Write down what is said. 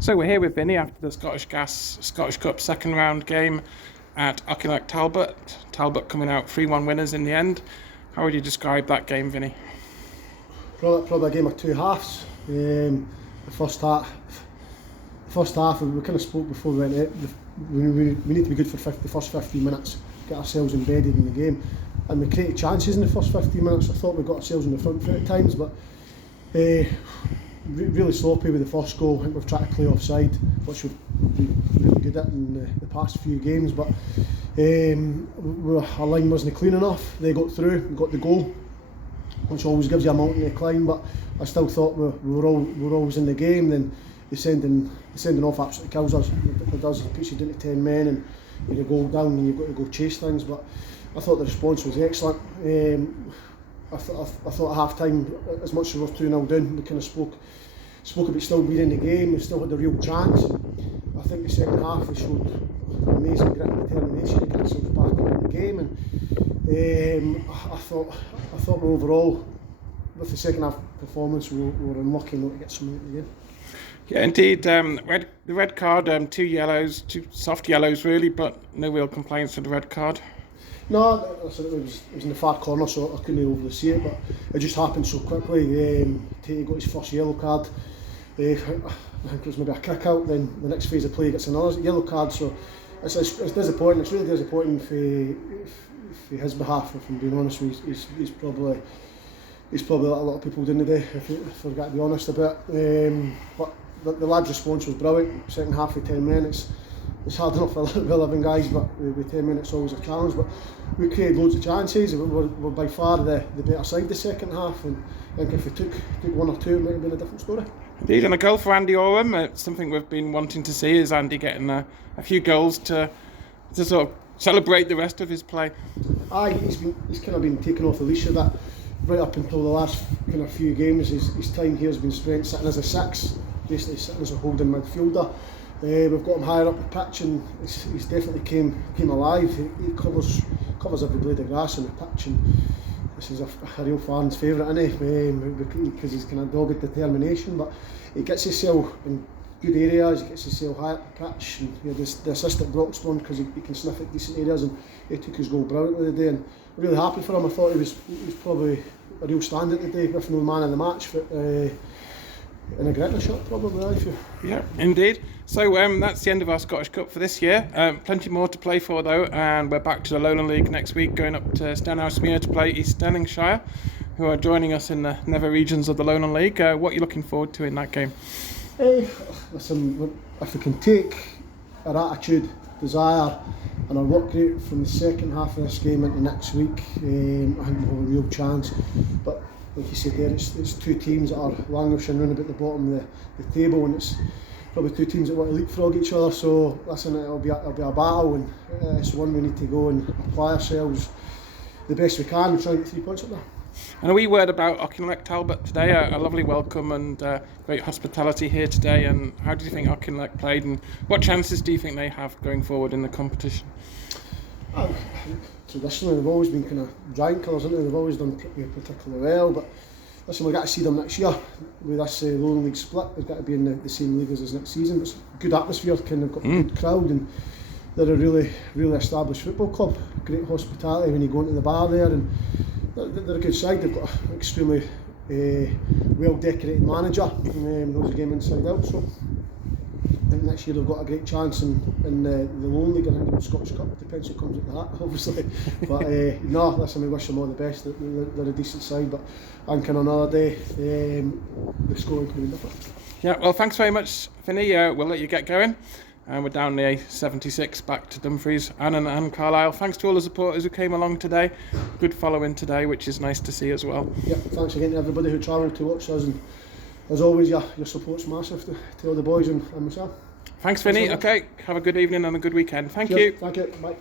So we're here with Vinnie after the Scottish Gas Scottish Cup second round game at Auchinleck Talbot. Talbot coming out 3-1 winners in the end. How would you describe that game, Vinnie? Probably a game of two halves. The first half, we kind of spoke before we went out. We need to be good for the first 15 minutes, get ourselves embedded in the game, and we created chances in the first 15 minutes. I thought we got ourselves in the front foot at times, but really sloppy with the first goal. I think we've tried to play offside, which we've been really good at in the past few games, but our line wasn't clean enough. They got through, we got the goal, which always gives you a mountain to climb, but I still thought we were always in the game. Then the sending off absolutely kills us. It does, it puts you down to 10 men and you're a goal down and you've got to go chase things, but I thought the response was excellent. I thought at half time, as much as we were 2-0 down, we kind of spoke about still being in the game. We still had a real chance. I think the second half we showed amazing grit and determination to get ourselves back in the game, and I thought overall with the second half performance we were unlucky not to get something out of the game. Yeah, indeed. The red card, 2 yellows, 2 soft yellows really, but no real complaints for the red card. No, it was in the far corner, so I couldn't overly see it, but it just happened so quickly. Tate got his first yellow card. I think it was maybe a kick out, then the next phase of play gets another yellow card, so it's disappointing. It's really disappointing for his behalf, if I'm being honest. He's probably like a lot of people doing today, if I've got to be honest about it. But the lad's response was brilliant. Second half of 10 minutes. It's hard enough for 11 guys, but with 10 minutes always a challenge. But we created loads of chances. We're by far the better side the second half, and I think if we took 1 or 2, it might have been a different story. Indeed, and a goal for Andy Oram. It's something we've been wanting to see, is Andy getting a few goals to sort of celebrate the rest of his play. He's kind of been taken off the leash of that right up until the last kind of few games. His time here has been spent sitting as a 6, basically sitting as a holding midfielder. We've got him higher up the pitch, and he's definitely came alive. He covers every blade of grass on the pitch, and this is a real fan's favourite, isn't he? Because he's kind of dogged determination, but he gets himself in good areas, he gets himself high up the pitch, and the assist at Broxbourne, because he can sniff at decent areas, and he took his goal brilliantly today, and I'm really happy for him. I thought he was probably a real standout today, if no man of the match, but in a great shot probably, I feel. Yeah, indeed. So that's the end of our Scottish Cup for this year. Plenty more to play for though, and we're back to the Lowland League next week, going up to Stenhousemuir to play East Stirlingshire, who are joining us in the nether regions of the Lowland League. What are you looking forward to in that game? Listen, if we can take our attitude, desire and our work rate from the second half of this game into next week, I think we'll have a real chance. But like you said there, it's 2 teams that are languishing around about the bottom of the table, and it's probably 2 teams that want to leapfrog each other. So listen, it'll be a battle, and it's one we need to go and apply ourselves the best we can and try and get 3 points up there. And a wee word about Auchinleck Talbot today, a lovely welcome and great hospitality here today. And how do you think Auchinleck played, and what chances do you think they have going forward in the competition? Traditionally they've always been kind of giant killers, haven't they? They've always done particularly well, but listen, we've got to see them next year with this Lowland League split. They've got to be in the same league as us next season. It's a good atmosphere, kind of got a good crowd, and they're a really established football club. Great hospitality when you go into the bar there, and they're a good side. They've got an extremely well decorated manager, knows the game inside out. So I think next year they've got a great chance in the Lowland League, and I think in the Scottish Cup. It depends who comes at that, obviously. But no, listen, we wish them all the best. They're a decent side, but I think on another day the scoring could be different. Yeah, well, thanks very much, Vinnie. We'll let you get going. And we're down the A76 back to Dumfries, Annan and Carlisle. Thanks to all the supporters who came along today. Good following today, which is nice to see as well. Yeah, thanks again to everybody who travelled to watch us, and as always, your support's massive to all the boys and myself. Thanks, Vinnie. Okay, have a good evening and a good weekend. Thank Cheers. you. Thank you. Bye.